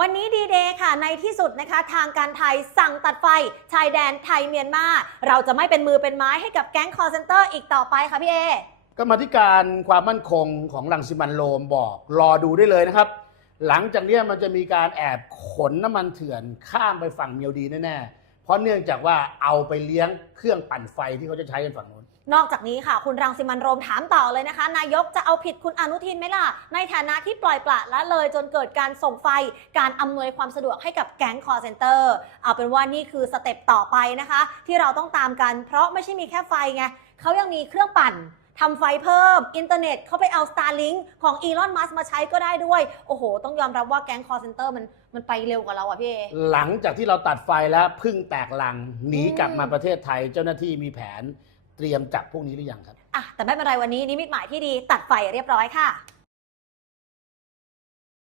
วันนี้ดีเดย์ค่ะในที่สุดนะคะ ทางการไทยสั่งตัดไฟ ชายแดนไทยเมียนมาเราจะไม่เป็นมือเป็นไม้ให้กับแก๊งคอร์เซนเตอร์อีกต่อไปค่ะพี่เอกรรมาธิการความมั่นคงของรังสิมันโรมบอกรอดูได้เลยนะครับ หลังจากนี้มันจะมีการแอบขนน้ำมันเถื่อนข้ามไปฝั่งเมียวดีแน่ๆเพราะเนื่องจากว่าเอาไปเลี้ยงเครื่องปั่นไฟที่เขาจะใช้กันฝั่งนู้น นอกจากนี้ค่ะ คุณรังสิมันโรมถามต่อเลยนะคะ นายกจะเอาผิดคุณอนุทินไหมล่ะ ในฐานะที่ปล่อยปละละเลยจนเกิดการส่งไฟการอำนวยความสะดวกให้กับแก๊งคอร์เซนเตอร์เอาเป็นว่านี่คือสเต็ปต่อไปนะคะ ที่เราต้องตามกัน เพราะไม่ใช่มีแค่ไฟไงเขายังมีเครื่องปั่นทำไฟเพิ่ม อินเทอร์เน็ตเขาไปเอา Starlink ของอีลอนมัสมาใช้ก็ได้ด้วย โอ้โห ต้องยอมรับว่าแก๊งคอร์เซนเตอร์มันมันไปเร็วกว่าเราอะพี่เอ หลังจากที่เราตัดไฟแล้วพึ่งแตกลังหนีกลับมาประเทศไทยเจ้าหน้าที่มีแผน เตรียมจับพวกนี้หรือยังครับ อะแต่ไม่เป็นไรวันนี้นิมิตหมายที่ดีตัดไฟเรียบร้อยค่ะ